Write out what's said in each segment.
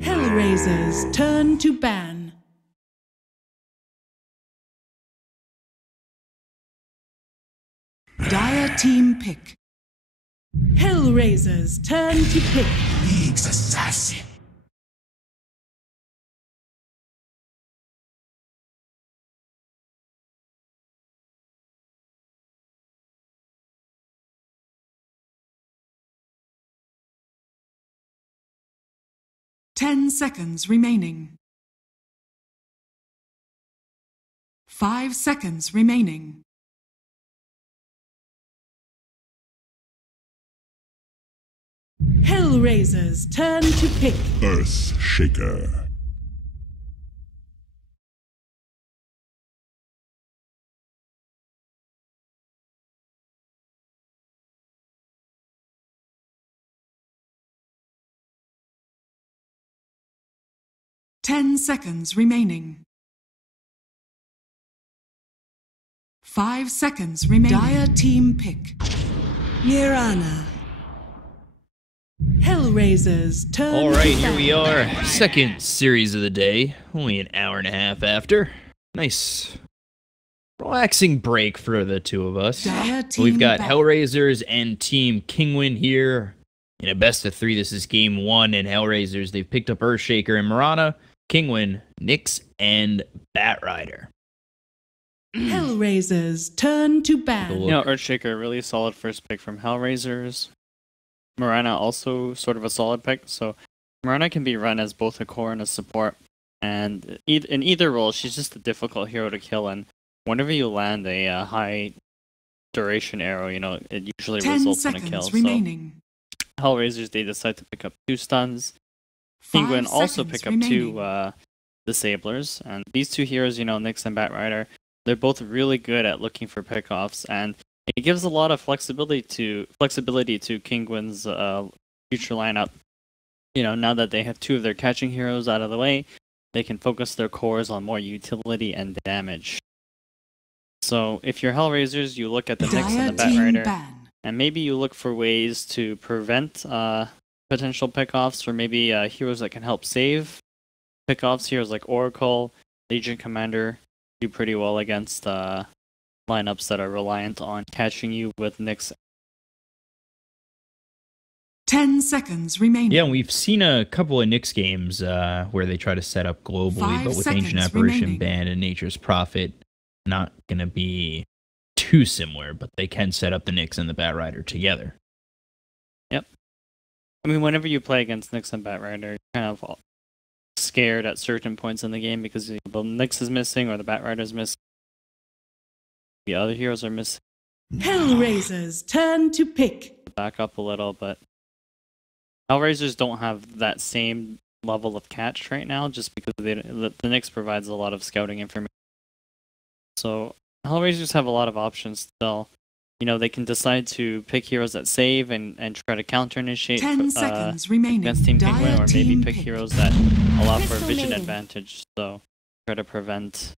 HellRaisers, turn to ban. Dire team pick. HellRaisers, turn to pick. League's assassin. Ten seconds remaining. 5 seconds remaining. HellRaisers, turn to pick. Earth Shaker. Ten seconds remaining. 5 seconds remaining. Dire team pick. Mirana. HellRaisers, turn to Alright, here ban. we are. Second series of the day. Only an hour and a half after. Nice, relaxing break for the two of us. Dire team We've got back. HellRaisers and Team Kinguin here in a best of 3. This is game 1, and HellRaisers, they've picked up Earthshaker and Marana, Kinguin, Nyx, and Batrider. HellRaisers, turn to ban. You know, Earthshaker, really solid first pick from HellRaisers. Marana also sort of a solid pick. So Marana can be run as both a core and a support. And in either role, she's just a difficult hero to kill. And whenever you land a high duration arrow, you know, it usually 10 results in a seconds kill. remaining. So HellRaisers, they decide to pick up 2 stuns. 5 Penguin also seconds pick up remaining. 2 Disablers. And these 2 heroes, you know, Nyx and Batrider, they're both really good at looking for pickoffs, and it gives a lot of flexibility to Kinguin's future lineup. You know, now that they have 2 of their catching heroes out of the way, they can focus their cores on more utility and damage. So if you're HellRaisers, you look at the Nyx Dire and the team Batrider, ban. and maybe you look for ways to prevent potential pickoffs, or maybe heroes that can help save pickoffs. Heroes like Oracle, Legion Commander do pretty well against lineups that are reliant on catching you with Nyx. 10 seconds remaining. Yeah, and we've seen a couple of Nyx games where they try to set up globally, 5 but with Ancient seconds Apparition remaining. Band and Nature's Prophet, not going to be too similar, but they can set up the Nyx and the Batrider together. Yep. I mean, whenever you play against Nyx and Batrider, you're kind of scared at certain points in the game because the Nyx is missing or the Batrider is missing. The other heroes are missing. HellRaisers, turn to pick. Back up a little, but HellRaisers don't have that same level of catch right now just because the Nyx provides a lot of scouting information. So HellRaisers have a lot of options still. You know, they can decide to pick heroes that save and try to counter-initiate 10 seconds remaining. against Team Dire Penguin, or maybe team pick pick. heroes that allow for a Crystal vision Maiden. advantage, so try to prevent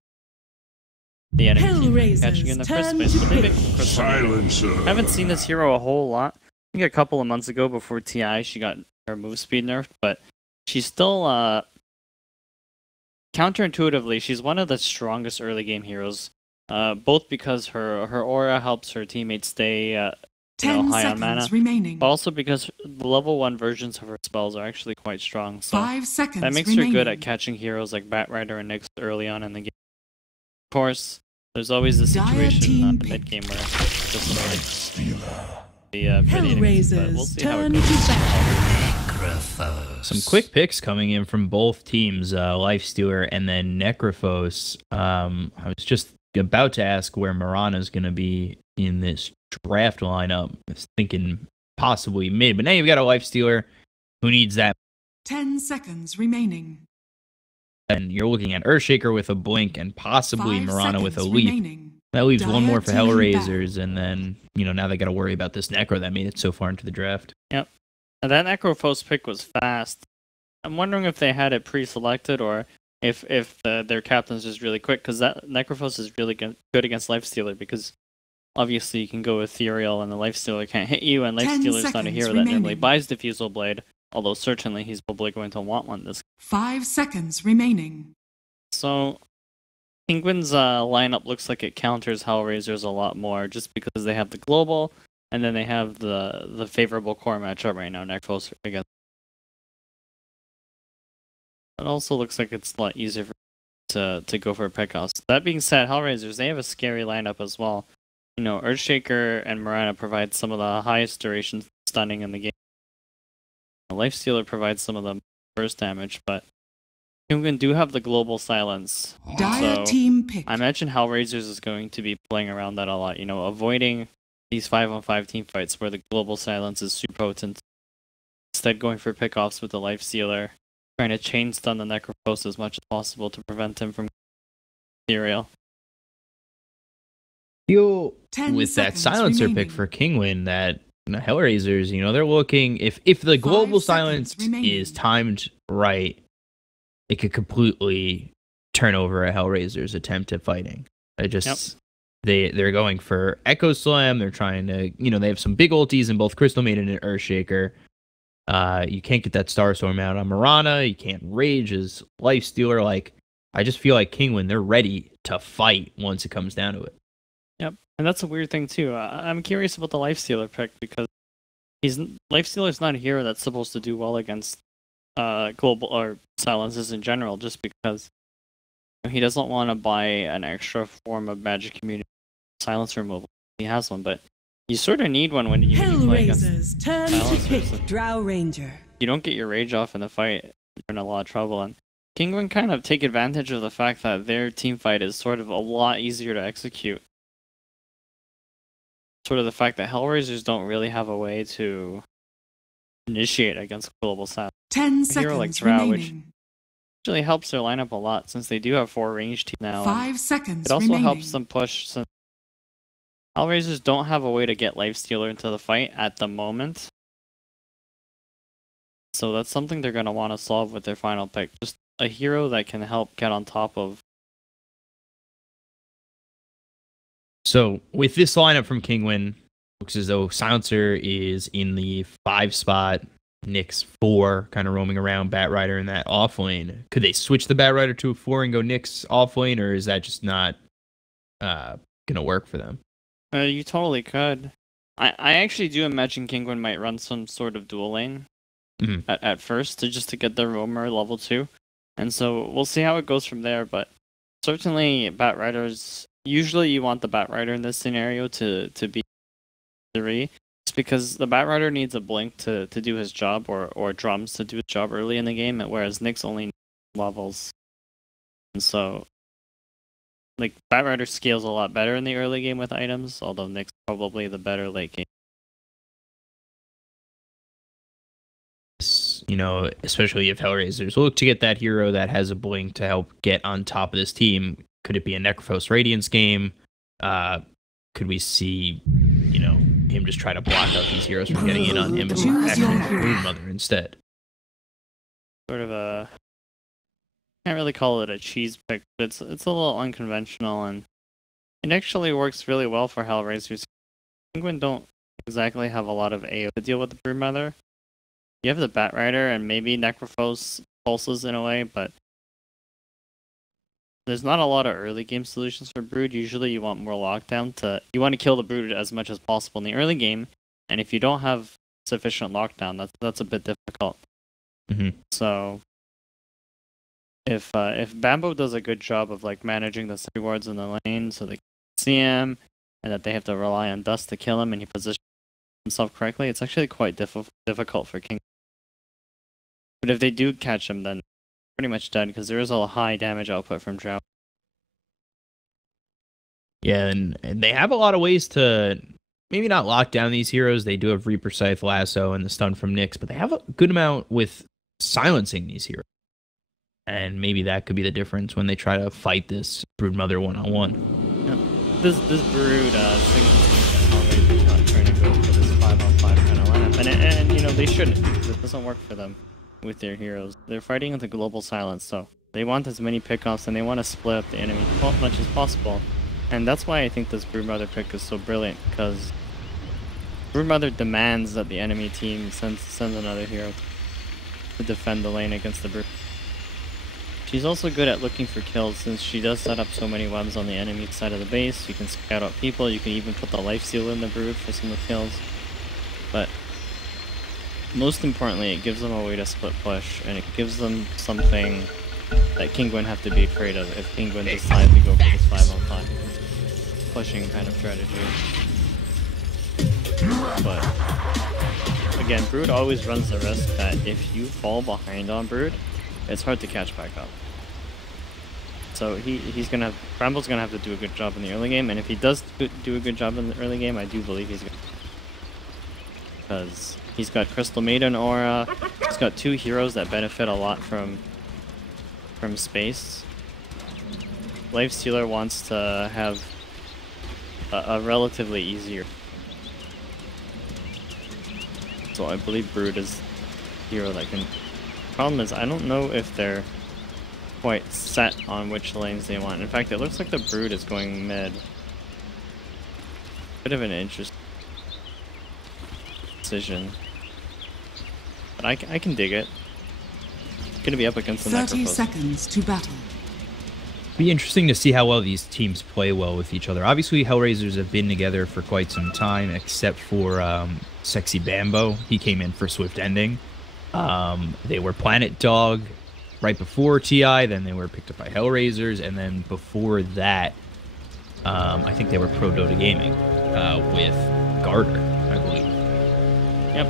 the enemy team from HellRaisers, catching you in the first turn place. to But they pick. pick Crystal Maiden. Silencer. I haven't seen this hero a whole lot. I think a couple of months ago before TI, she got her move speed nerfed, but she's still counterintuitively, she's one of the strongest early game heroes. Both because her aura helps her teammates stay 10 high on seconds mana, remaining. but also because the level 1 versions of her spells are actually quite strong. So 5 seconds that makes remaining. her good at catching heroes like Batrider and Nyx early on in the game. Of course, there's always the Dire situation team in the pick. mid game where it's just Stealer. the for the enemies, but HellRaisers, we'll see how it turn goes. to ban. Necrophos. Some quick picks coming in from both teams, Lifestealer and then Necrophos. I was just about to ask where Marana's going to be in this draft lineup. I was thinking possibly mid, but now you've got a Lifestealer who needs that. 10 seconds remaining. And you're looking at Earthshaker with a blink and possibly 5 Marana with a seconds leap. remaining. That leaves one more for Dire team HellRaisers, and then, now they got to worry about this Necro that made it so far into the draft. Yep. And that Necrophos pick was fast. I'm wondering if they had it pre-selected or if their captain's just really quick, because that Necrophos is really good against Lifestealer, because obviously you can go Ethereal and the Lifestealer can't hit you, and 10 Lifestealer's not a seconds hero that normally remaining. buys Diffusal Blade. although certainly he's probably going to want one this. 5 seconds remaining. So Kinguin's lineup looks like it counters HellRaisers a lot more, just because they have the global, and then they have the favorable core matchup right now, Necros against. It also looks like it's a lot easier to go for pickoffs. That being said, HellRaisers, they have a scary lineup as well. You know, Earthshaker and Mirana provide some of the highest duration stunning in the game. Lifestealer provides some of the burst damage, but Kinguin do have the global silence. Dire So team pick. I imagine HellRaisers is going to be playing around that a lot, you know, avoiding these 5-on-5 team fights where the global silence is super potent. Instead going for pickoffs with the Lifestealer, trying to chain stun the Necrophos as much as possible to prevent him from ethereal. Feel 10 with that seconds silencer remaining. pick for Kinguin that HellRaisers, you know, they're looking if the global silence seconds remaining. is timed right, it could completely turn over a HellRaisers attempt at fighting. I just they're going for Echo Slam. They're trying to, you know, they have some big ultis in both Crystal Maiden and Earthshaker. You can't get that Starstorm out on Mirana. You can't Rage as Lifestealer. Like, I just feel like Kinguin, they're ready to fight once it comes down to it. Yep, and that's a weird thing too. I'm curious about the Lifestealer pick because Lifestealer is not a hero that's supposed to do well against global or silences in general, just because he doesn't want to buy an extra form of magic community silence removal. He has one, but you sort of need one when you play against HellRaisers, turn to silencers. pick Drow Ranger. You don't get your rage off in the fight, you're in a lot of trouble. And Kinguin kind of take advantage of the fact that their team fight is sort of a lot easier to execute. Sort of the fact that HellRaisers don't really have a way to initiate against global silence. 10 A hero like seconds Drow, which remaining. actually helps their lineup a lot since they do have 4 ranged team now. 5 seconds It also remaining. helps them push since HellRaisers don't have a way to get Lifestealer into the fight at the moment. So that's something they're going to want to solve with their final pick. Just a hero that can help get on top of. So with this lineup from Kinguin, looks as though Silencer is in the 5 spot, Nyx 4, kind of roaming around, Batrider in that off lane. Could they switch the Batrider to a 4 and go Nyx off lane, or is that just not gonna work for them? You totally could. I actually do imagine Kinguin might run some sort of dual lane at first just to get the roamer level 2. And so we'll see how it goes from there, but certainly Batriders, usually you want the Batrider in this scenario to be 3, just because the Batrider needs a blink to do his job, or drums to do his job early in the game, whereas Nyx only needs levels. And so like Batrider scales a lot better in the early game with items, although Nyx probably the better late game. You know, especially if HellRaisers look to get that hero that has a blink to help get on top of this team. Could it be a Necrophos Radiance game? Could we see, you know, him just try to block out these heroes from getting in on him and Choose actually your hero. Brood Mother instead? Sort of a, can't really call it a cheese pick, but it's a little unconventional, and it actually works really well for HellRaisers. Kinguin don't exactly have a lot of AO to deal with the Broodmother. You have the Batrider and maybe Necrophos pulses in a way, but there's not a lot of early game solutions for Brood. Usually you want more lockdown you want to kill the Brood as much as possible in the early game, and if you don't have sufficient lockdown, that's a bit difficult. So if Bambo does a good job of like managing the sentry wards in the lane so they can see him, and that they have to rely on dust to kill him, and he positions himself correctly, it's actually quite difficult for King. But if they do catch him, then pretty much dead, because there is a high damage output from Drow. Yeah, and they have a lot of ways to maybe not lock down these heroes. They do have Reaper Scythe, Lasso, and the stun from Nyx, but they have a good amount with silencing these heroes. And maybe that could be the difference when they try to fight this Broodmother one-on-one. Yep. This Brood thinking not trying to go for this 5-on-5 kind of lineup, and you know they shouldn't, because it doesn't work for them with their heroes. They're fighting with the global silence, so they want as many pickoffs and they want to split up the enemy as much as possible. And that's why I think this Broodmother pick is so brilliant, because Broodmother demands that the enemy team sends another hero. to defend the lane against the Brute. She's also good at looking for kills since she does set up so many webs on the enemy side of the base. You can scout out people, you can even put the lifesteal in the Brood for some of the kills. But most importantly, it gives them a way to split push, and it gives them something that Kinguin have to be afraid of if Kinguin decides to go for this 5-on-5 pushing kind of strategy. But again, Brood always runs the risk that if you fall behind on Brood, it's hard to catch back up. So Bramble's gonna have to do a good job in the early game, and if he does do a good job in the early game, I do believe he's gonna, because he's got Crystal Maiden aura, he's got 2 heroes that benefit a lot from space. Lifestealer wants to have a relatively easier. So I believe Brood is a hero that can. Problem is, I don't know if they're quite set on which lanes they want. In fact, it looks like the Brood is going mid. Bit of an interesting decision. But I can dig it. Gonna be up against the 30 Necrophos. seconds to battle. Be interesting to see how well these teams play well with each other. Obviously, HellRaisers have been together for quite some time, except for Sexy Bambo. He came in for Swift Ending. They were Planet Dog right before TI, then they were picked up by HellRaisers, and then before that, I think they were Pro Dota Gaming with Garter, I believe. Yep.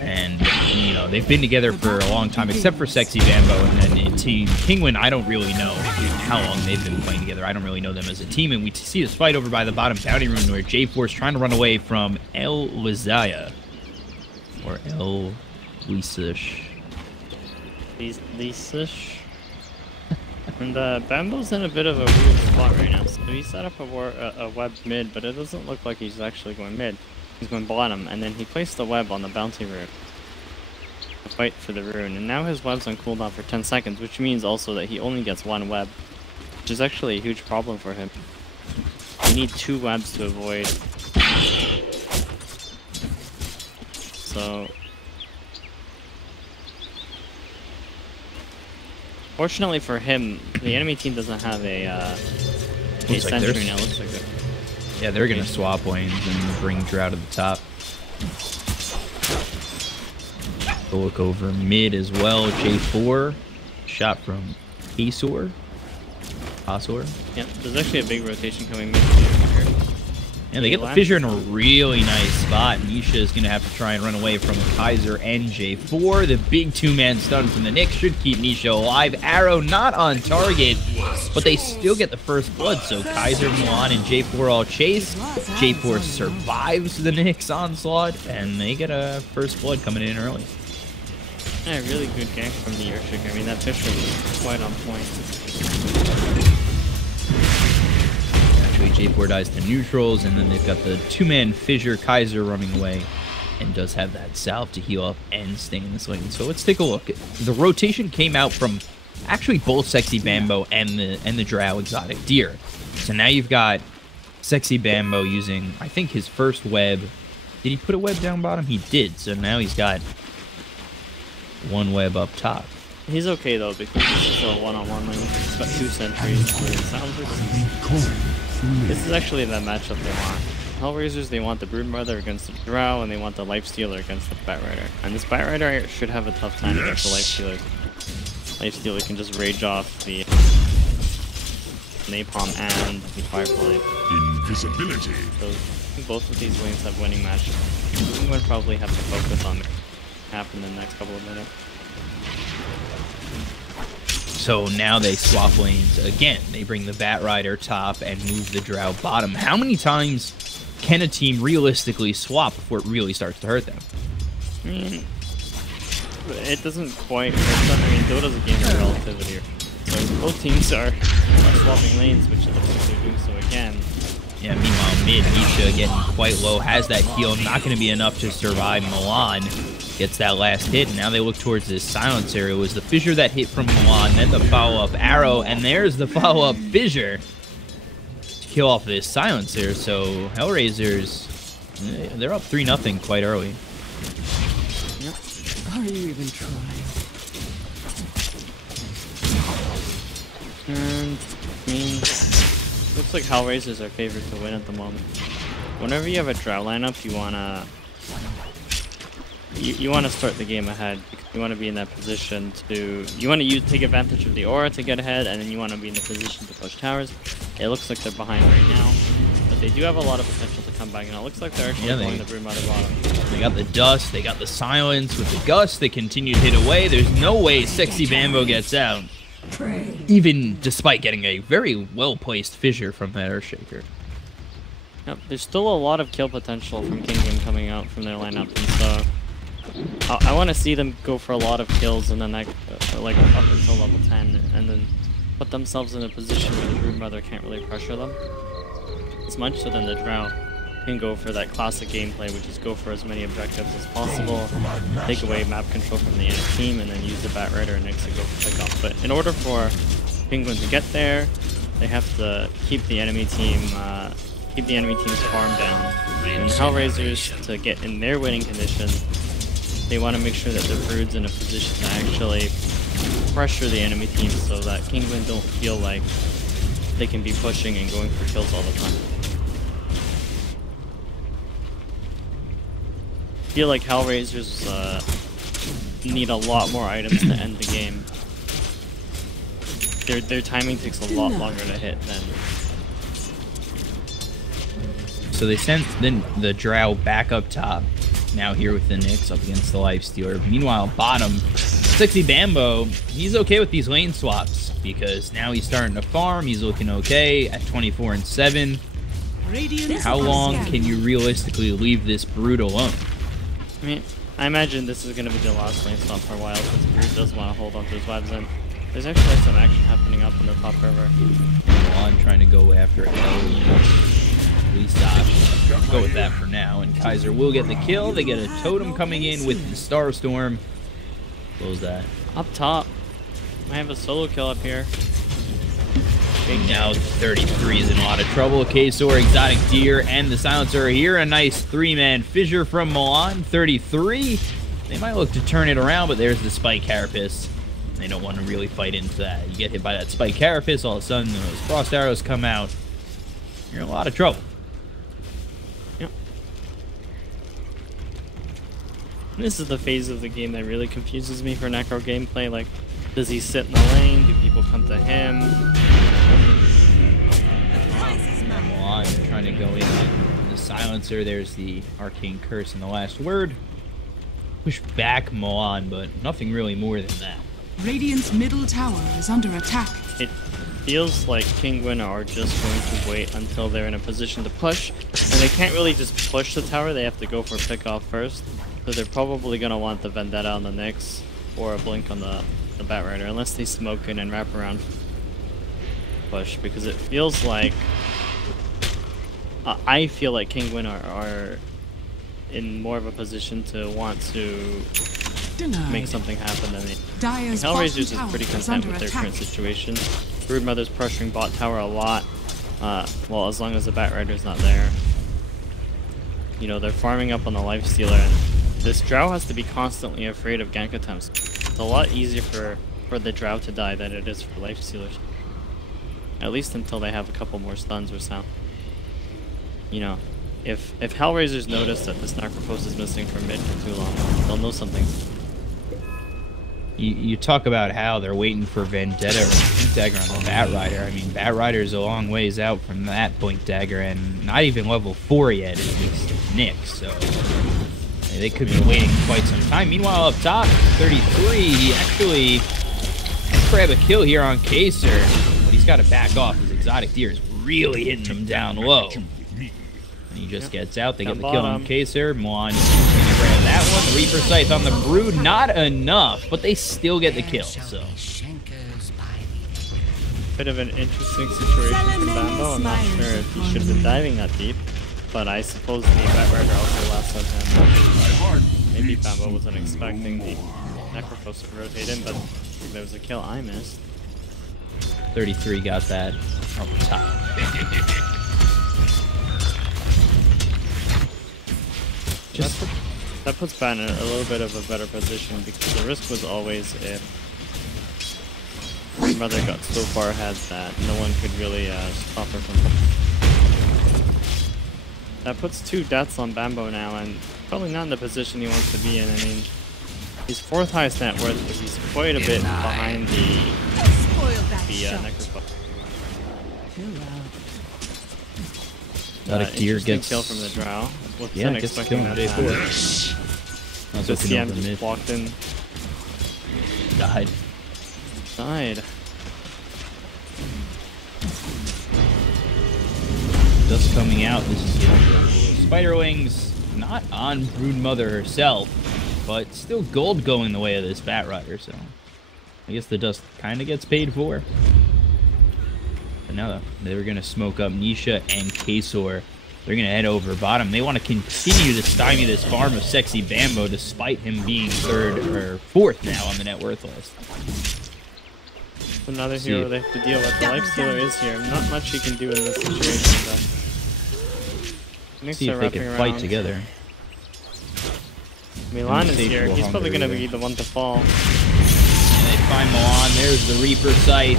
And, you know, they've been together for a long time, except for Sexy Bambo, and then in Team Kinguin, I don't really know how long they've been playing together. I don't really know them as a team, and we see this fight over by the bottom bounty rune where J4 is trying to run away from El Lizaya, or El Lisish. Lisish. And Bambo's in a bit of a weird spot right now. So he set up a web mid, but it doesn't look like he's actually going mid. He's going bottom, and then he placed the web on the bounty rune to fight for the rune. And now his web's on cooldown for 10 seconds, which means also that he only gets 1 web, which is actually a huge problem for him. You need 2 webs to avoid. So fortunately for him, the enemy team doesn't have a sentry now. Looks like yeah, they're going to swap lanes and bring Drow to the top. We'll look over mid as well. J4, shot from Asor. Yep, there's actually a big rotation coming mid here. And they get the Fissure in a really nice spot. Nisha is going to have to try and run away from Kaiser and J4. The big 2-man stun from the Nyx should keep Nisha alive. Arrow not on target, but they still get the first blood. So Kaiser, Milan, and J4 all chase. J4 survives the Nyx onslaught, and they get a first blood coming in early. Yeah, really good gank from the Urshik. I mean, that Fissure was quite on point. J4 dies to neutrals, and then they've got the 2-man Fissure. Kaiser running away and does have that salve to heal up and stay in this lane. So let's take a look. The rotation came out from actually both Sexy Bambo and the Drow exotic deer. So now you've got Sexy Bambo using, I think, his first web. Did he put a web down bottom? He did. So now he's got 1 web up top. He's okay though, because this is a one-on-one lane. He's got 2 sentries. It sounds like this is actually the matchup they want. HellRaisers, they want the Broodmother against the Drow, and they want the Lifestealer against the Batrider. And this Batrider should have a tough time against the Lifestealer. Lifestealer can just rage off the Napalm and the Firefly. Invisibility. So I think both of these lanes have winning matchups. I'm going to probably have to focus on what happen in the next couple of minutes. So now they swap lanes again. They bring the Batrider top and move the Drow bottom. How many times can a team realistically swap before it really starts to hurt them? I mean, it doesn't quite hurt them. I mean, Dota's a game of relativity. So both teams are swapping lanes, which it looks like they're doing so again. Yeah, meanwhile, mid, Nisha getting quite low, has that heal. Not going to be enough to survive. Milan gets that last hit, and now they look towards this silencer. It was the Fissure that hit from Milan, then the follow-up arrow, and there's the follow-up Fissure to kill off this silencer. So HellRaisers, they're up 3-0 quite early. Are you even trying? And I mean, looks like HellRaisers are favored to win at the moment. Whenever you have a draw lineup, you wanna start the game ahead because you wanna be in that position to take advantage of the aura to get ahead, and then you wanna be in the position to push towers. It looks like they're behind right now, but they do have a lot of potential to come back, and it looks like they're actually going the Broodmother bottom. They got the dust, they got the silence with the gust. They continue to hit away. There's no way Sexy Bambo gets out, even despite getting a very well-placed fissure from that Earthshaker. Yep, there's still a lot of kill potential from Kinguin coming out from their lineup, and so I want to see them go for a lot of kills and then like up until level 10, and then put themselves in a position where the Broodmother can't really pressure them as much, so then the Drow can go for that classic gameplay, which is go for as many objectives as possible, take away map control from the enemy team, and then use the Bat Rider and Nyx to go for pickoff. But in order for Kinguin to get there, they have to keep the enemy team's farm down. And HellRaisers, to get in their winning condition, they want to make sure that the Brood's in a position to actually pressure the enemy team so that Kinguin don't feel like they can be pushing and going for kills all the time. I feel like HellRaisers need a lot more items to end the game. Their timing takes a lot longer to hit than... So they sent the Drow back up top. Now here with the Nyx up against the Lifestealer. Meanwhile, bottom, Sexy Bambo, he's okay with these lane swaps because now he's starting to farm. He's looking okay at 24 and 7. How long can you realistically leave this Brood alone? I mean, I imagine this is going to be the last lane swap for a while since Brood does want to hold on to his webs, and there's actually some action happening up in the top river. On trying to go after L. We stop. Go with that for now, and Kaiser will get the kill. They get a totem coming in with the Starstorm. Close that. Up top, I have a solo kill up here. Now 33 is in a lot of trouble. Kasor, Exotic Deer, and the Silencer are here. A nice 3-man fissure from Milan. 33. They might look to turn it around, but there's the Spike Carapace. They don't want to really fight into that. You get hit by that Spike Carapace, all of a sudden those Frost Arrows come out. You're in a lot of trouble. Yep. This is the phase of the game that really confuses me for Necro gameplay. Like, does he sit in the lane? Do people come to him? Milan trying to go in on the Silencer. There's the Arcane Curse in the last word. Push back Milan, but nothing really more than that. Radiant's middle tower is under attack. It feels like Kinguin are just going to wait until they're in a position to push, and they can't really just push the tower. They have to go for pick off first, so they're probably going to want the Vendetta on the Nyx or a blink on the Bat Rider, unless they smoke in and wrap around push, because it feels like I feel like Kinguin are in more of a position to want to make something happen than HellRaisers is pretty content with their current situation. Broodmother's pressuring bot tower a lot. Well, as long as the Bat Rider's not there. You know, they're farming up on the Lifestealer, and this Drow has to be constantly afraid of gank attempts. It's a lot easier for the Drow to die than it is for Lifestealers. At least until they have a couple more stuns or so. You know, if HellRaisers notice that this Necrophos is missing from mid for too long, they'll know something. You talk about how they're waiting for Vendetta or Blink Dagger on the Bat Rider. I mean, Bat Rider's a long ways out from that Blink Dagger, and not even level 4 yet, at least Nyx, so they could be waiting quite some time. Meanwhile, up top, 33, he actually grab a kill here on Kaser, but he's got to back off. His Exotic Deer is really hitting him down low. And he just gets out. They get the kill on Kaser. Milan grab that one. The Reaper Scythe on the Brood, not enough, but they still get the kill. So bit of an interesting situation for Bambo. I'm not sure if he should have been diving that deep, but I suppose the Bat Rider also lasts out him. Maybe Bambo wasn't expecting the Necrophos to rotate in, but if there was a kill I missed. 33 got that up top. that puts Bat in a little bit of a better position because the risk was always if his mother got so far ahead that no one could really stop her from. That puts 2 deaths on Bambo now, and probably not in the position he wants to be in. I mean, he's 4th highest net worth, but he's quite a bit behind the Necrophos. Gear gets kill from the Drow. Yeah, gets expecting killed. that to happen. The CM just walked in. Died. Just coming out. This is Spider Wings, not on Broodmother herself, but still gold going the way of this Bat Rider. So I guess the dust kind of gets paid for. But now they were gonna smoke up Nisha and Kasor. They're going to head over bottom. They want to continue to stymie this farm of Sexy Bambo despite him being 3rd or 4th now on the net worth list. Another hero they have to deal with. The Lifestealer is here. Not much he can do in this situation, but see if they can fight together. Milan is here. He's probably going to be the one to fall. And they find Milan. There's the Reaper Scythe.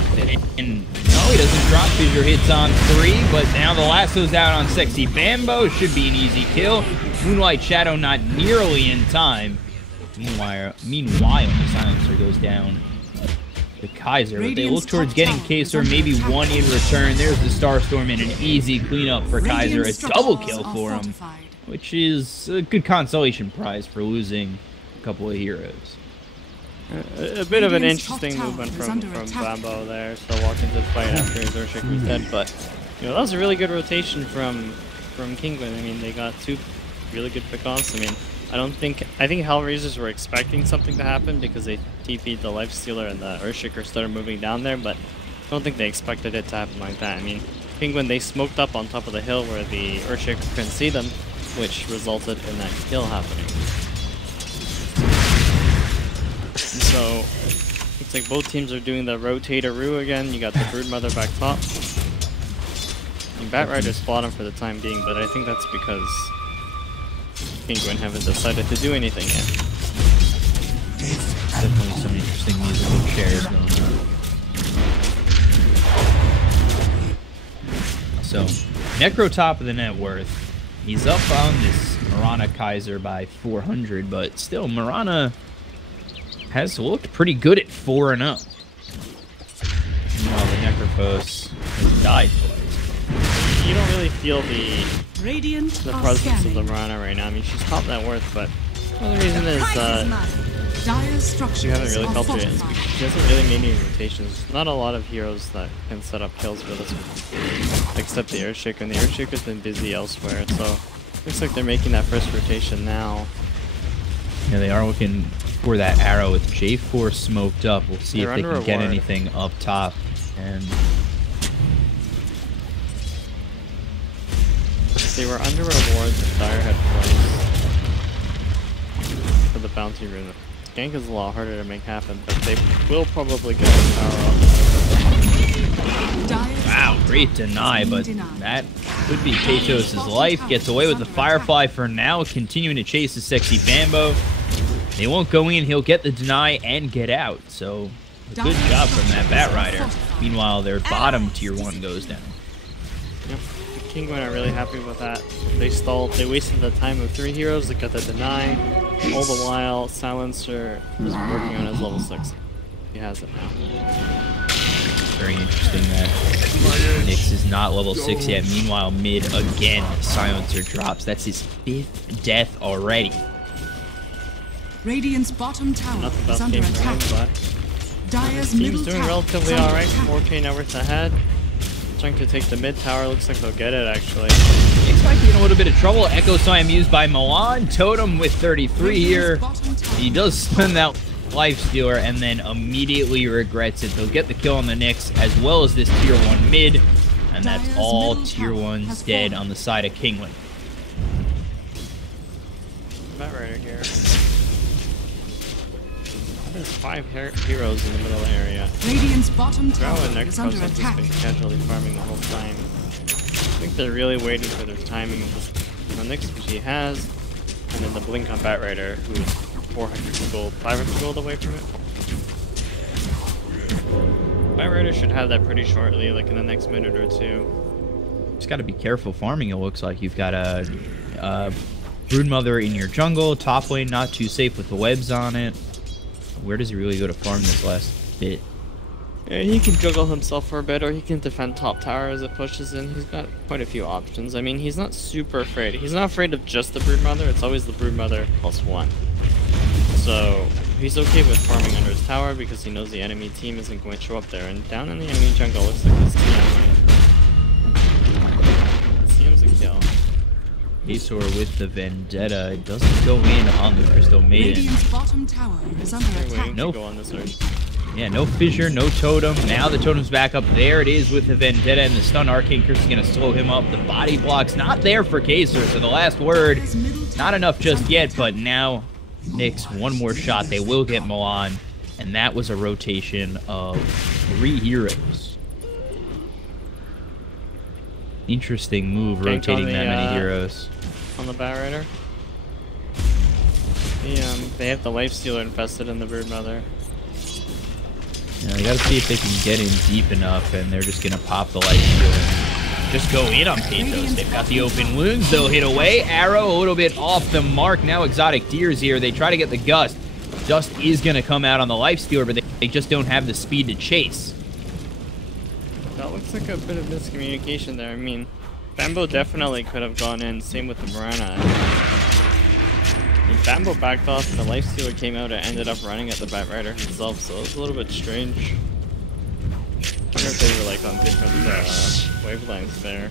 And no, he doesn't drop Fissure hits on 3, but now the lasso's out on Sexy Bambo. Should be an easy kill. Moonlight Shadow not nearly in time. Meanwhile, the Silencer goes down. The Kaiser, but they look towards getting Kasor, maybe 1 in return. There's the Starstorm and an easy cleanup for Kaiser. A double kill for him, which is a good consolation prize for losing a couple of heroes. A bit of an interesting movement from Bambo there. So walk into the fight after his Urshik was dead, but you know that was a really good rotation from Kinguin. I mean, they got 2 really good pickoffs. I mean, I think HellRaisers were expecting something to happen because they TP'd the Lifestealer and the Urshiker started moving down there, but I don't think they expected it to happen like that. I mean, Kinguin, they smoked up on top of the hill where the Urshiker couldn't see them, which resulted in that kill happening. So, looks like both teams are doing the rotatoroo again. You got the Broodmother back top. And Bat Rider's bottom for the time being, but I think that's because Kinguin haven't decided to do anything yet. Definitely some interesting musical chairs going on. So, Necro top of the net worth. He's up on this Marana Kaiser by 400, but still, Marana has looked pretty good at 4-0. Meanwhile, the Necrophos has died twice. You don't really feel the presence of the Marana right now. I mean, she's top net worth, but the reason is you haven't really felt it yet. She hasn't really made any rotations. Not a lot of heroes that can set up kills for this one, except the Urshiker, and the Urshiker's been busy elsewhere, so looks like they're making that first rotation now. Yeah, they are looking for that arrow with J4 smoked up. We'll see if they can get anything up top. And they were under rewards if Dire had placed for the bounty rune. Gank is a lot harder to make happen, but they will probably get the power up. Wow, great deny, but that could be Patos' life. Gets away with the Firefly for now, continuing to chase the Sexy Bambo. They won't go in, he'll get the deny and get out, so a good job from that Bat Rider. Meanwhile, their bottom tier 1 goes down. Yep. The Kinguin are really happy with that. They stalled, they wasted the time of 3 heroes, they got the deny. All the while, Silencer was working on his level 6. He has it now. Very interesting that Nyx is not level 6 yet. Meanwhile, mid again, Silencer drops. That's his 5th death already. Radiant's bottom tower Not the is best under game attack. for him, but Dire's team's middle doing tower relatively is under alright. attack. 4K net worth ahead. Trying to take the mid tower. Looks like they'll get it actually. Nyx might be in a little bit of trouble. Echo Slam used by Milan. Totem with 33 here. He does stun that Lifestealer and then immediately regrets it. They'll get the kill on the Nyx as well as this tier 1 mid. And that's all tier 1's dead on the side of Kinguin. Bat Rider here. There's 5 heroes in the middle area. Radiant's bottom Drow tower and is under Necrophos have attack. just been casually farming the whole time. I think they're really waiting for their timing. The Nyx she has. And then the blink on Batrider, who's 400 gold, 500 gold away from it. Batrider should have that pretty shortly, like in the next minute or two. Just got to be careful farming. It looks like you've got a Broodmother in your jungle. Top lane not too safe with the webs on it. Where does he really go to farm this last bit? Yeah, he can juggle himself for a bit, or he can defend top tower as it pushes in. He's got quite a few options. I mean, he's not super afraid. He's not afraid of just the Broodmother. It's always the Broodmother +1. So he's okay with farming under his tower because he knows the enemy team isn't going to show up there. And down in the enemy jungle looks like this TM. TM's a kill. Azor with the Vendetta. It doesn't go in on the Crystal Maiden. Radiant's bottom tower is under attack. No. Go on this urge. Yeah, no fissure, no totem. Now the totem's back up. There it is with the Vendetta, and the stun Arcane Curse is going to slow him up. The body block's not there for Kaiser, so the last word, not enough just yet, but now Nyx, one more shot. They will get Milan, and that was a rotation of 3 heroes. Interesting move, rotating that many heroes. On the Batrider. They have the Lifestealer infested in the Broodmother. Yeah, they gotta see if they can get in deep enough, and they're just gonna pop the Lifestealer. Just go in on Pathos. They've got the open wounds. They'll hit away. Arrow a little bit off the mark. Now Exotic Deer's here. They try to get the Gust. Dust is gonna come out on the Lifestealer, but they just don't have the speed to chase. That looks like a bit of miscommunication there. I mean, Bambo definitely could have gone in. Same with the Mirana. Bambo backed off and the Lifestealer came out and ended up running at the Batrider himself, so it was a little bit strange. I wonder if they were like on different wavelengths there.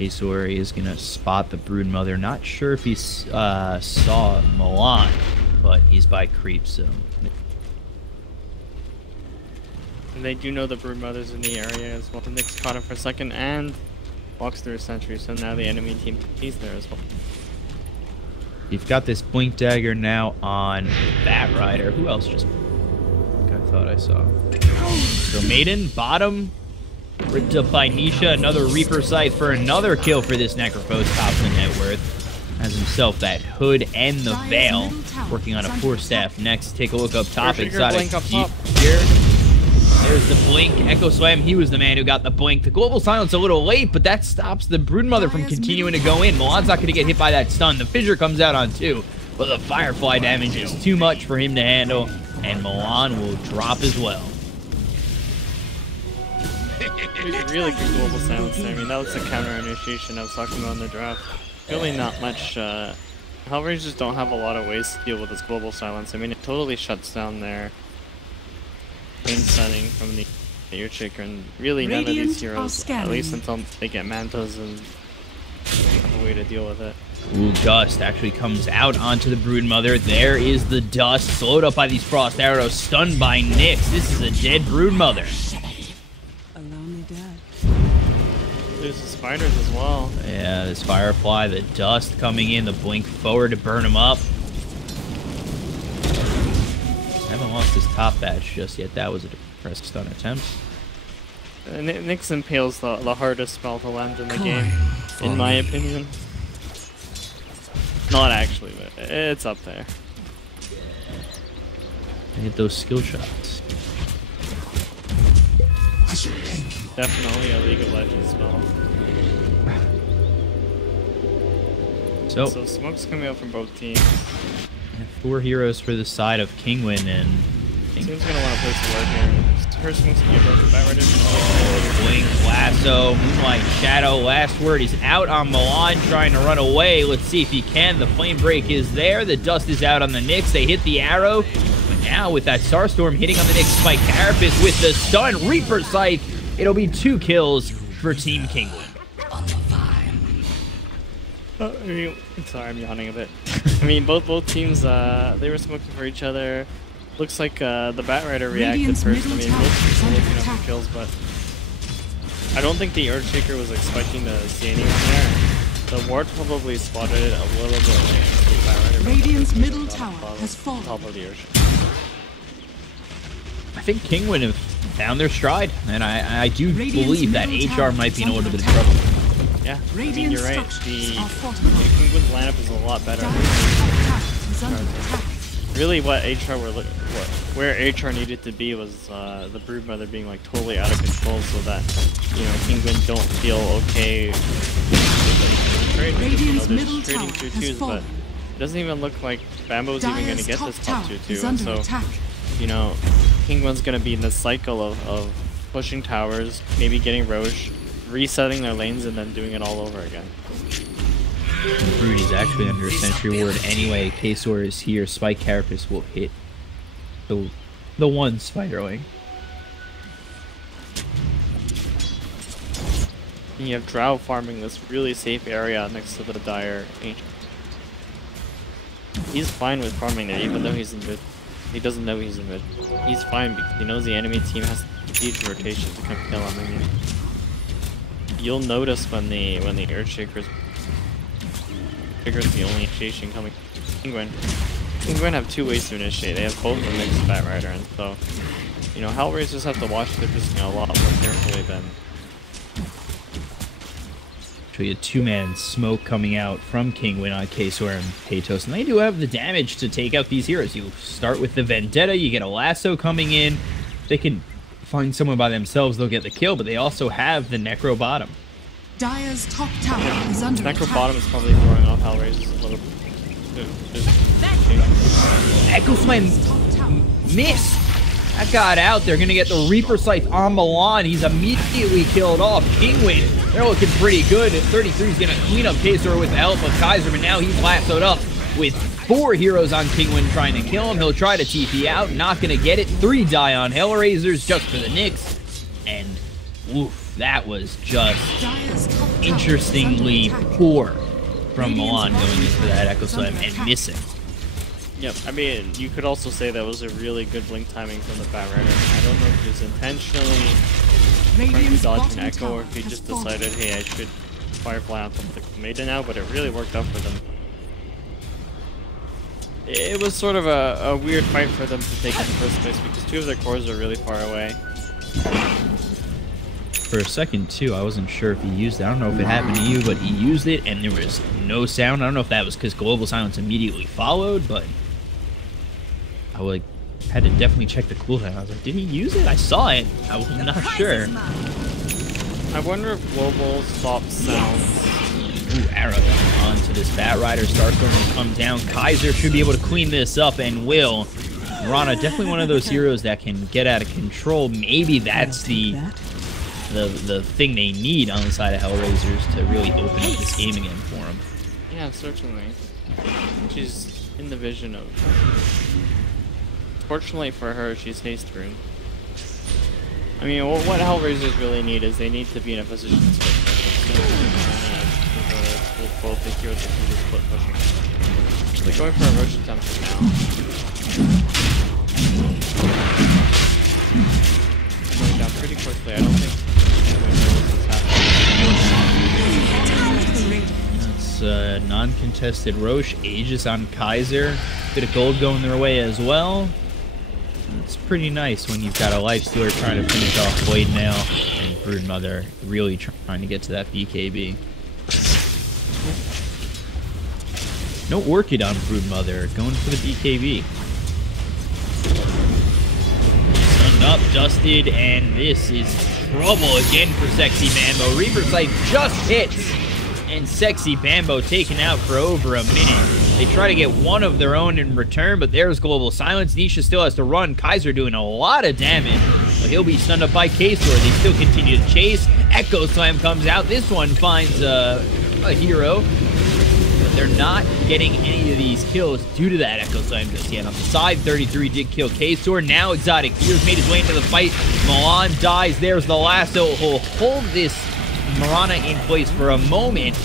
Azor is gonna spot the Broodmother. Not sure if he saw Milan, but he's by creep, so. And they do know the Broodmother's in the area as well. The Nyx caught him for a second and walks through a sentry, so now the enemy team is there as well. You've got this Blink Dagger now on Batrider. Who else just... I thought I saw. So Maiden, bottom. Ripped up by Nisha. Another Reaper Scythe for another kill for this Necrophos. Tops the net worth. Has himself that hood and the veil. Working on a 4-staff next. Take a look up top. Exotic Deep here. There's the blink. Echo Slam, he was the man who got the blink. The global silence a little late, but that stops the Broodmother from continuing to go in. Milan's not going to get hit by that stun. The fissure comes out on 2, but the Firefly damage is too much for him to handle, and Milan will drop as well. Really good global silence there. I mean, that was the counter initiation I was talking about in the draft. Really not much. HellRaisers don't have a lot of ways to deal with this global silence. I mean, it totally shuts down their setting from the Ear Shaker, and really none of these heroes, at least until they get Mantos, and have a way to deal with it. Ooh, Dust actually comes out onto the Broodmother. There is the Dust, slowed up by these Frost Arrows, stunned by Nyx. This is a dead Broodmother. A lonely dead. There's the spiders as well. Yeah, this Firefly, the Dust coming in, the blink forward to burn him up. Haven't lost his top badge just yet. That was a depressed stun attempt. Nyx impales the hardest spell to land in the game, in my opinion. Not actually, but it's up there. Hit those skill shots. Definitely a League of Legends spell. So smoke's coming out from both teams. 4 heroes for the side of Kinguin, and Team's gonna want to place a word here. Her smoke's gonna get broken. Batrider. Blink, Lasso, Moonlight Shadow. Last word is out on Milan, trying to run away. Let's see if he can. The flame break is there. The Dust is out on the Nyx. They hit the arrow, but now with that Starstorm hitting on the Nyx, Spike Carapace with the stun. Reaper Scythe. It'll be 2 kills for Team Kinguin. Sorry, I'm yawning a bit. I mean, both teams, they were smoking for each other. Looks like the Batrider reacted first. I mean, both teams were looking up for kills, but I don't think the Earthshaker was expecting to see anyone there. The ward probably spotted it a little bit late. Radiant's middle tower has fallen. Top of the Earthshaker. I think Kinguin have found their stride, and I do believe that HR might be in a little bit of trouble. Yeah, I mean, Radiant you're right. structures The are fortified. Kinguin's lineup is a lot better. Dire's top tower is under attack. Really, what where HR needed to be was the Broodmother being like totally out of control, so that Kinguin don't feel okay with trade. Radiant's There's middle trading tower 2/2s, has fallen. but it doesn't even look like Bambo's even going to Dire's get top this top tower 2/2, is and under so attack. Kinguin's going to be in this cycle of pushing towers, maybe getting Roche, resetting their lanes, and then doing it all over again. Rudy's actually under a sentry ward anyway. K-Sor is here. Spike Carapace will hit the one spiderling. And you have Drow farming this really safe area next to the Dire Ancient. He's fine with farming it, even though he's in mid. He doesn't know he's in mid. He's fine because he knows the enemy team has huge rotation to come kill him. I mean, you'll notice when the Earthshaker's triggers the only initiation coming. Kinguin have two ways to initiate. They have both the mixed Batrider, and so HellRaisers have to watch their positioning a lot more carefully than. Actually, a two-man smoke coming out from Kinguin on K-Sor and Patos, and they do have the damage to take out these heroes. You start with the Vendetta, you get a lasso coming in. They can find someone by themselves, they'll get the kill, but they also have the Necro Bottom. Dire's top tower is under Necro attack. Bottom is probably throwing off HellRaisers a little bit. Echo Slam missed. That got out. They're going to get the Reaper Scythe on Milan. He's immediately killed off. Kinguin, they're looking pretty good. 33 is going to clean up K-Sor with the help of Kaiser, but now he's lassoed up with 4 heroes on Kinguin trying to kill him. He'll try to TP out. Not going to get it. 3 die on HellRaisers just for the Nyx. And, oof, that was just interestingly poor from Milan going into that Echo Slam and missing. Yep, I mean, you could also say that was a really good blink timing from the Batrider. I don't know if he was intentionally trying to dodge an Echo or if he just decided, hey, I should Firefly on top of the Maiden now, but it really worked out for them. It was sort of a weird fight for them to take in the first place because 2 of their cores are really far away. For a second, too, I wasn't sure if he used it. I don't know if it happened to you, but he used it and there was no sound. I don't know if that was because Global Silence immediately followed, but I had to definitely check the cooldown. I was like, did he use it? I saw it. I was not sure. I wonder if Global stops sounds. Ooh, arrow onto this Batrider. Starstorm will come down. Kaiser should be able to clean this up and will. Mirana, definitely one of those heroes that can get out of control. Maybe that's the thing they need on the side of HellRaisers to really open up this game again for them. Yeah, certainly. She's in the vision of. Fortunately for her, she's haste rune. I mean, what HellRaisers really need is they need to be in a position to split push. With both the heroes that can do split pushing. They're going for a Roche attempt now. Going down pretty quickly. I don't think anyone knows what's happening. That's non-contested Roche. Aegis on Kaiser. Bit of gold going their way as well. It's pretty nice when you've got a Lifestealer trying to finish off Blade Nail and Broodmother really trying to get to that BKB. No Orchid on Broodmother, going for the BKB. Sunned up, dusted, and this is trouble again for Sexy Bambo. Reaper Scythe just hits, and Sexy Bambo taken out for over a minute. They try to get one of their own in return, but there's Global Silence. Nisha still has to run. Kaiser doing a lot of damage, but he'll be stunned up by K-Sor. They still continue to chase. Echo Slam comes out. This one finds a hero, but they're not getting any of these kills due to that Echo Slam just yet. On the side, 33 did kill K-Sor. Now Exotic Gears made his way into the fight. Milan dies. There's the lasso. He'll hold this Mirana in place for a moment,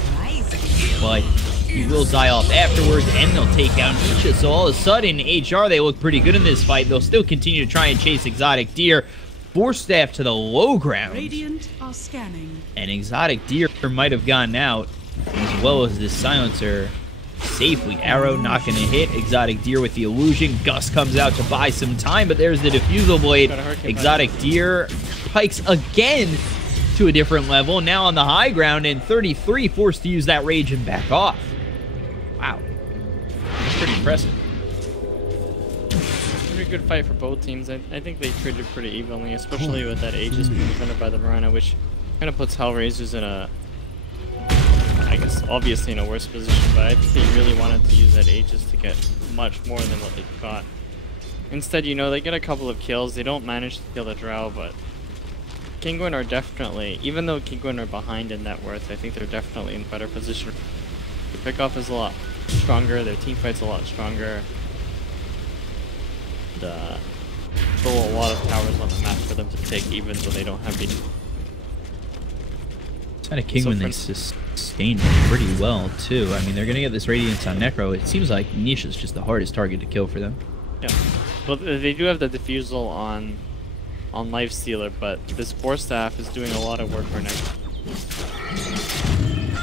but he will die off afterwards, and they'll take out Nisha. So all of a sudden, HR, they look pretty good in this fight. They'll still continue to try and chase Exotic Deer. Force Staff to the low ground. Radiant are scanning. And Exotic Deer might have gotten out, as well as this Silencer safely. Arrow not going to hit. Exotic Deer with the illusion. Gus comes out to buy some time, but there's the Diffusal Blade. Exotic Deer pikes again to a different level, now on the high ground, and 33 forced to use that rage and back off. Wow. That's pretty impressive. Pretty good fight for both teams. I think they treated pretty evenly, especially with that Aegis being defended by the Mirana, which kind of puts HellRaisers in a, I guess, obviously in a worse position, but I think they really wanted to use that Aegis to get much more than what they got. Instead, you know, they get a couple of kills. They don't manage to kill the Drow, but Kinguin are definitely, even though Kinguin are behind in net worth, I think they're definitely in better position. The pickoff is a lot stronger, their team fight's a lot stronger. Still a lot of towers on the map for them to take, even though they don't have any. Kind of Kinguin, they sustained pretty well too. I mean, they're gonna get this Radiance on Necro. It seems like Nisha's just the hardest target to kill for them. Yeah, but they do have the defusal on Lifestealer, but this Force Staff is doing a lot of work for Necro.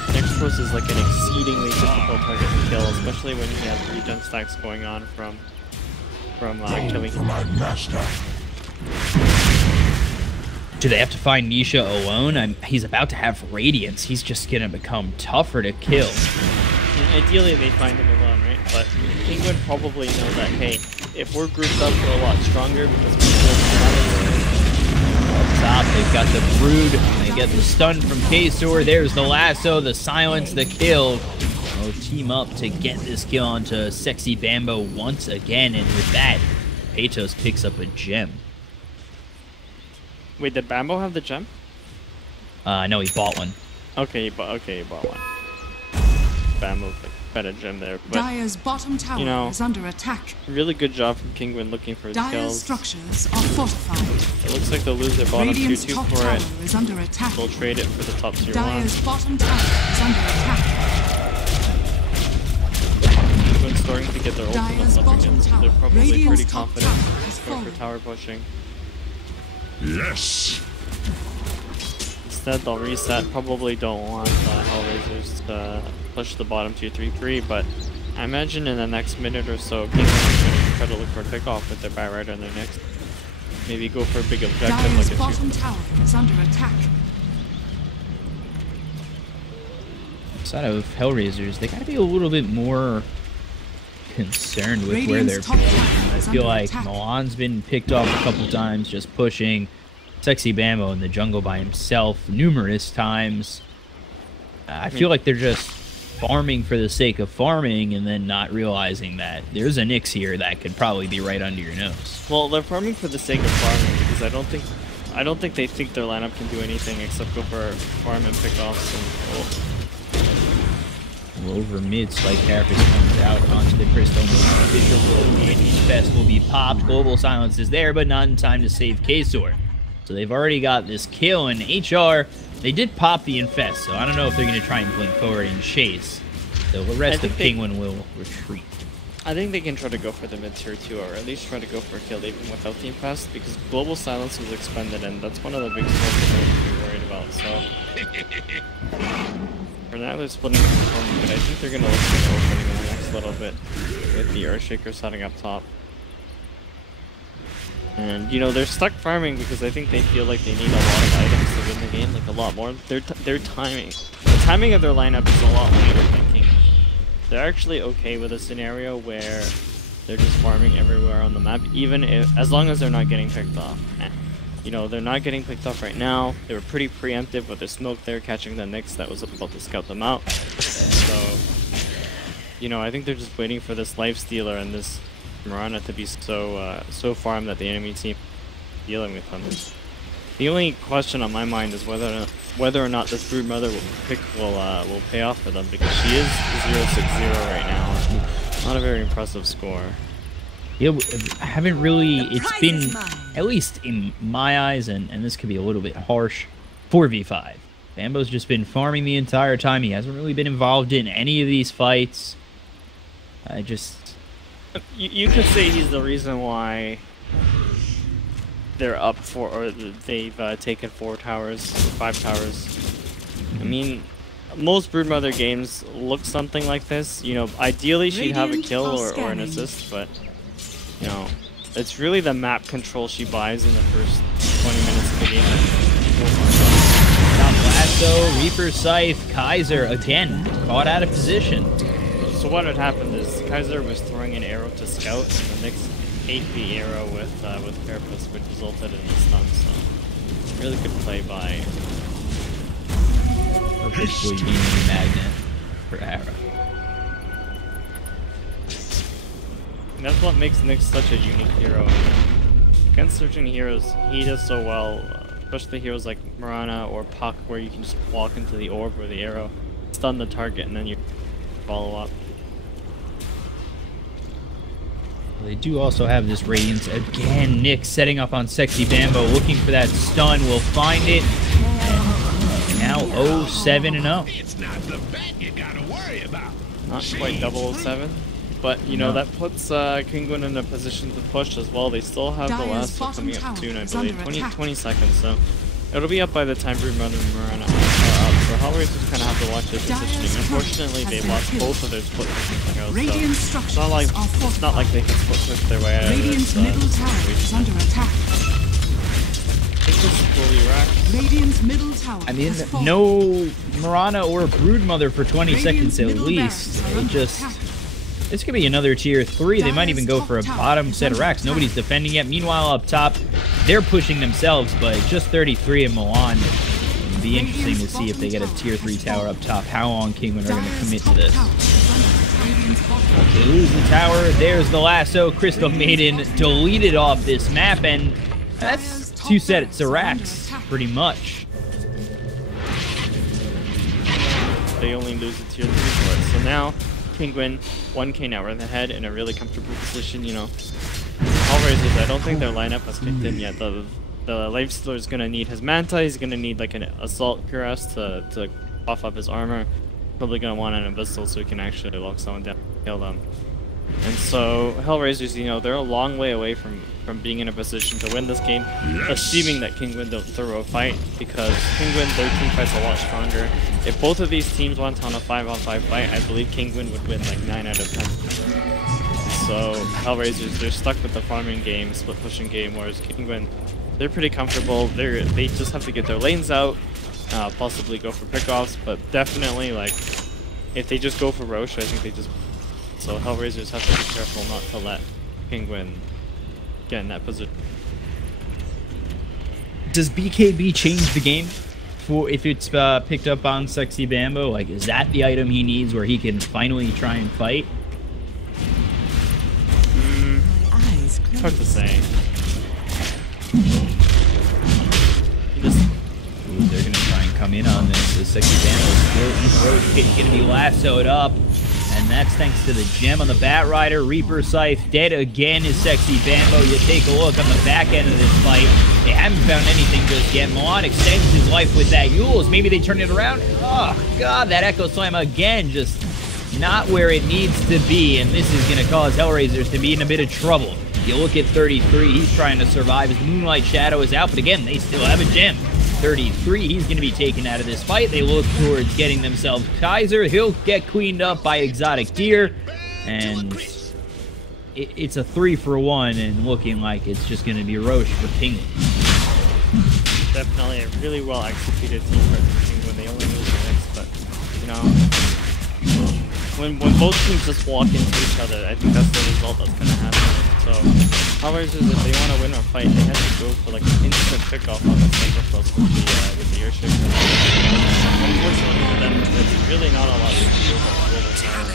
Necros is like an exceedingly difficult target to kill, especially when he has regen stacks going on from killing him. Do they have to find Nisha alone? He's about to have Radiance. He's just gonna become tougher to kill. Ideally, they find him alone, right? But Kinguin probably know that, hey, if we're grouped up, we're a lot stronger because we're up top, they've got the Brood. They get the stun from K-Sor. There's the lasso, the silence, the kill. They'll team up to get this kill onto Sexy Bambo once again, and with that, Peytos picks up a gem. Wait, did Bambo have the gem? No, he bought one. Okay, he bought one. Bambo better gem there. But, Dire's bottom tower is under attack. Really good job from Kinguin looking for the Dire's kills. structures are fortified. It looks like they'll lose their bottom Radiant's 2-2 top for tower it. is under attack. They'll trade it for the top tier 1. Dire's bottom tower is under attack. Kinguin's starting to get their ultimates up again, so they're probably Radiant's pretty top confident tower is going for falling. tower pushing. Yes. Instead, they'll reset. Probably don't want HellRaisers to push the bottom 2-3-3, but I imagine in the next minute or so, Kinguin is going to try to look for a pickoff with their Bat Rider in their next. Maybe go for a big objective Dire's like a bottom tower is under attack. Outside of HellRaisers, they gotta be a little bit more concerned with where Radiant's they're top picking. tower I is feel under like attack. Milan's been picked off a couple times, just pushing Sexy Bambo in the jungle by himself numerous times. I feel like they're just farming for the sake of farming and then not realizing that there's a Nyx here that could probably be right under your nose. Well, they're farming for the sake of farming because I don't think they think their lineup can do anything except go for farm and pickoffs and Over mid, Spike Carapace comes out onto the Crystal. Infest will be popped. Global Silence is there, but not in time to save K-Sor. So they've already got this kill, and HR, they did pop the Infest, so I don't know if they're going to try and blink forward and chase. So the rest of Kinguin will retreat. I think they can try to go for the mid-tier 2, or at least try to go for a kill even without the Infest, because Global Silence was expended, and that's one of the big sources to be worried about, so... For now, they're splitting the performance, but I think they're going to look for opening in the next little bit with the Earthshaker setting up top. And, you know, they're stuck farming because I think they feel like they need a lot of items to win the game, like a lot more. Their timing. The timing of their lineup is a lot later thinking. They're actually okay with a scenario where they're just farming everywhere on the map, even if, as long as they're not getting picked off. You know, they're not getting picked off right now. They were pretty preemptive with their smoke there, catching the Nyx that was about to scout them out. So, you know, I think they're just waiting for this Lifestealer and this Mirana to be so farmed that the enemy team is dealing with them. The only question on my mind is whether or not this Broodmother will pay off for them, because she is 0-6-0 right now. Not a very impressive score. Yeah, I haven't really, it's been, at least in my eyes, and this could be a little bit harsh, 4v5. Bambo's just been farming the entire time. He hasn't really been involved in any of these fights. You could say he's the reason why they're up for, or they've taken 4 towers, or 5 towers. I mean, most Broodmother games look something like this. You know, ideally she'd have a kill or an assist, but... You know, it's really the map control she buys in the first 20 minutes of the game. Lasso, Reaper Scythe, Kaiser again caught out of position. So what had happened is Kaiser was throwing an arrow to scout, and the next ate the arrow with Carapace, which resulted in a stun. So really good play by. Officially being the magnet for arrow. And that's what makes Nyx such a unique hero. Against certain heroes, he does so well, especially heroes like Mirana or Puck, where you can just walk into the orb or the arrow, stun the target, and then you follow up. They do also have this Radiance. Again, Nyx setting up on Sexy Bambo, looking for that stun. Will find it. And now 0-7-0. It's not the bet you gotta worry about. Not quite 007, but you know that puts Kinguin in a position to push as well. They still have the Dire's last coming bottom up soon, I tower is believe. under 20 seconds, so it'll be up by the time Broodmother and Mirana are up. So HellRaisers kind of have to watch their positioning. Unfortunately, they lost both of their split pushing heroes, Radiant so structures it's not like they can split push their way out of Radiant's this middle tower is under attack. I think this is fully racked. Radiant's middle tower. I mean, has fallen. no Mirana or Broodmother for 20 Radiant's seconds at middle least. barracks are It under just... attack. This could be another tier 3. They might even go for a bottom set of racks. Nobody's defending yet. Meanwhile, up top, they're pushing themselves, but just 33 in Milan. It'll be interesting to see if they get a tier 3 tower up top. How long Kinguin are going to commit to this. They lose the tower. There's the lasso. Crystal Maiden deleted off this map, and that's 2 sets of racks, pretty much. They only lose a tier 3 for it. So now, Kinguin, 1k now in the head in a really comfortable position, you know. HellRaisers, I don't think their lineup has kicked in yet. The Lifestealer is going to need his Manta, he's going to need like an Assault Cuirass to buff up his armor. Probably going to want an Abyssal so he can actually lock someone down and kill them. And so, HellRaisers, you know, they're a long way away from being in a position to win this game, assuming that Kinguin don't throw a fight, because Kinguin, their team fight's a lot stronger. If both of these teams went on a 5-on-5 fight, I believe Kinguin would win like 9 out of 10. So, HellRaisers, they're stuck with the farming game, split pushing game, whereas Kinguin, they're pretty comfortable. They just have to get their lanes out, possibly go for pickoffs, but definitely, like, if they just go for Roche, I think they just... So HellRaisers have to be careful not to let Kinguin get in that position. Does BKB change the game for if it's picked up on Sexy Bambo? Like, is that the item he needs where he can finally try and fight? Hard to say. They're going to try and come in on this. The Sexy Bambo still in the road. It's going to be lassoed up. And that's thanks to the gem on the Batrider. Reaper Scythe dead again is Sexy Bambo. You take a look on the back end of this fight. They haven't found anything just yet. Milan extends his life with that Yules. Maybe they turn it around. Oh, God, that Echo Slam again. Just not where it needs to be. And this is going to cause HellRaisers to be in a bit of trouble. You look at 33. He's trying to survive. His Moonlight Shadow is out. But again, they still have a gem. 33, he's going to be taken out of this fight. They look towards getting themselves Kaiser. He'll get queened up by Exotic Deer. And it's a 3-for-1 and looking like it's just going to be Roche for Kinguin. Definitely a really well executed team for Kinguin. They only lose the next, but, you know, when both teams just walk into each other, I think that's the result that's going to happen. So, HellRaisers, if they want to win or fight, they have to go for like an instant pickoff on the Sacrifice with the Earthshake. Unfortunately for them, there's really not a lot to do about Global Tower.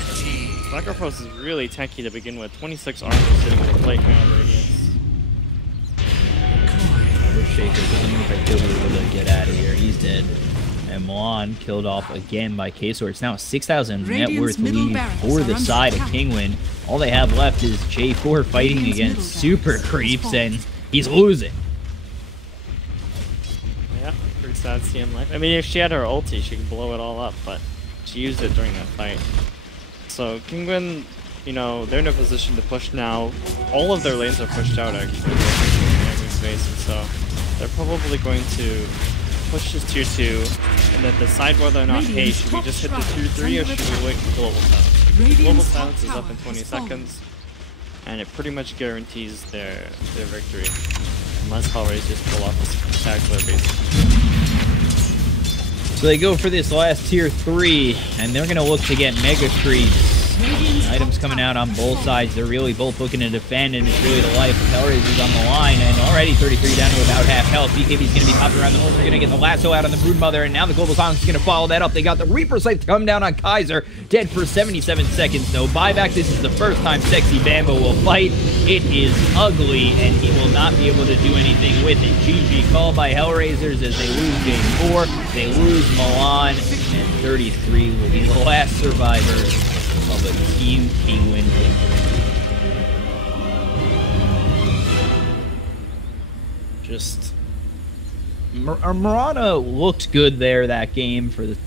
Sacrifice is really tanky to begin with. 26 armor sitting with a plate now Radiance. Shaker doesn't know if I kill be able to get out of here. He's dead. And Milan killed off again by K-Sword. It's now a 6,000 net worth lead for the side of Kinguin. All they have left is J4 fighting against super creeps, and he's losing. Yeah, pretty sad CM life. I mean, if she had her ulti, she could blow it all up, but she used it during that fight. So Kinguin, you know, they're in a position to push now. All of their lanes are pushed out, actually. And so they're probably going to push this tier 2, and then decide whether or not, hey, should we just hit the tier 3 or should we wait for Global Silence? Global Silence is up in 20 seconds, and it pretty much guarantees their victory, unless HellRaisers pull off a spectacular base. So they go for this last tier 3, and they're going to look to get Mega Creeps. Items coming out on both sides. They're really both looking to defend, and it's really the life of HellRaisers on the line. And already 33 down to about half health. BKB's going to be popping around the horn. They're going to get the lasso out on the Broodmother, and now the Global Sonics is going to follow that up. They got the Reaper Scythe come down on Kaiser. Dead for 77 seconds. No buyback. This is the first time Sexy Bambo will fight. It is ugly, and he will not be able to do anything with it. GG call by HellRaisers as they lose game 4. They lose Milan, and 33 will be the last survivor of a Team Kinguin victory. Just Marana looked good there that game for the